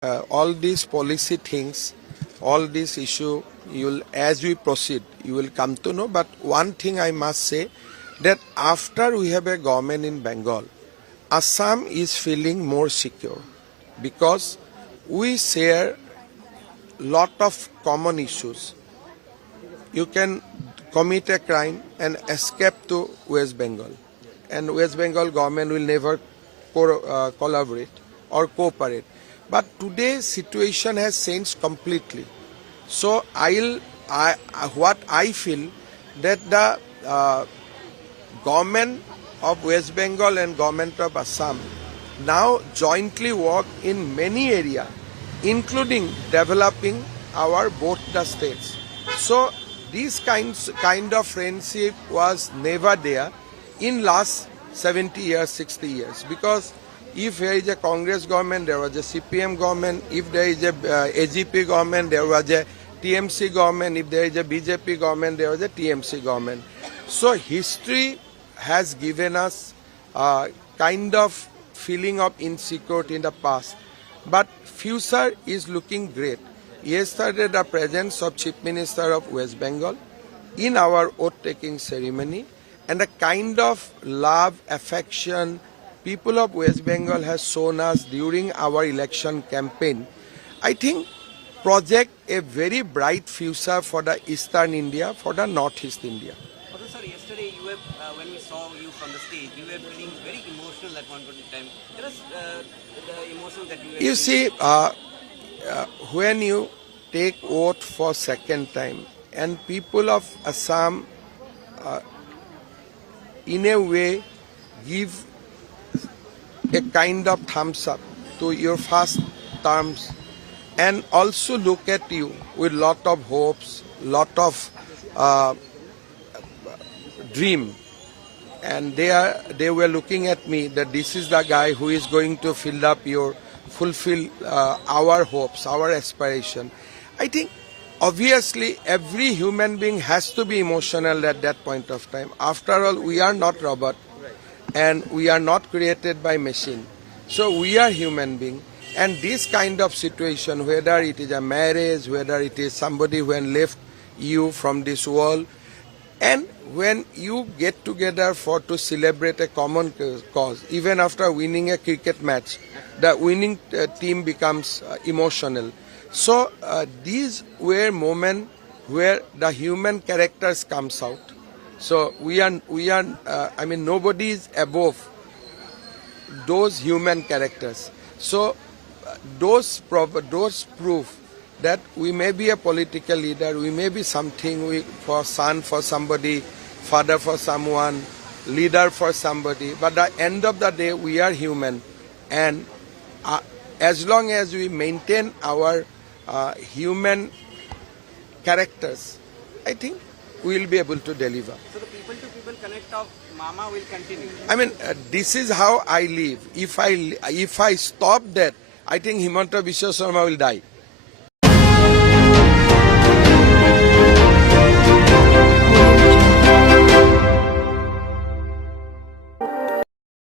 All these policy things, all this issue, as we proceed, you will come to know. But one thing I must say, that after we have a government in Bengal, Assam is feeling more secure because we share lot of common issues. You can commit a crime and escape to West Bengal, and West Bengal government will never collaborate or cooperate. But today's situation has changed completely. So what I feel, that the government of West Bengal and government of Assam now jointly work in many areas, including developing our both the states. So this kind of friendship was never there in last 70 years, 60 years, because if there is a Congress government, there was a CPM government. If there is a AGP government, there was a TMC government. If there is a BJP government, there was a TMC government. So history has given us a kind of feeling of insecurity in the past. But future is looking great. Yesterday, the presence of Chief Minister of West Bengal in our oath-taking ceremony, and the kind of love, affection people of West Bengal has shown us during our election campaign, I think project a very bright future for the Eastern India, for the Northeast India. Also, sir, yesterday you were, when we saw you from the stage, you were feeling very emotional at one point in time. Tell us the emotion that you were You see, when you take oath for second time, and people of Assam in a way give a kind of thumbs up to your first terms, and also look at you with lot of hopes, lot of dream, and they were looking at me that this is the guy who is going to fulfill our hopes, our aspiration. I think obviously every human being has to be emotional at that point of time. After all, we are not robot, and we are not created by machine. So we are human being, and this kind of situation, whether it is a marriage, whether it is somebody who left you from this world, and when you get together to celebrate a common cause, even after winning a cricket match, the winning team becomes emotional. So these were moments where the human characters comes out. So I mean, nobody is above those human characters. So those prove that we may be a political leader, we may be something, for son for somebody, father for someone, leader for somebody, but at the end of the day, we are human. And as long as we maintain our human characters, I think we will be able to deliver. So the people-to-people connect of Mama will continue. I mean, this is how I live. If I stop that, I think Himanta Biswa Sarma will die.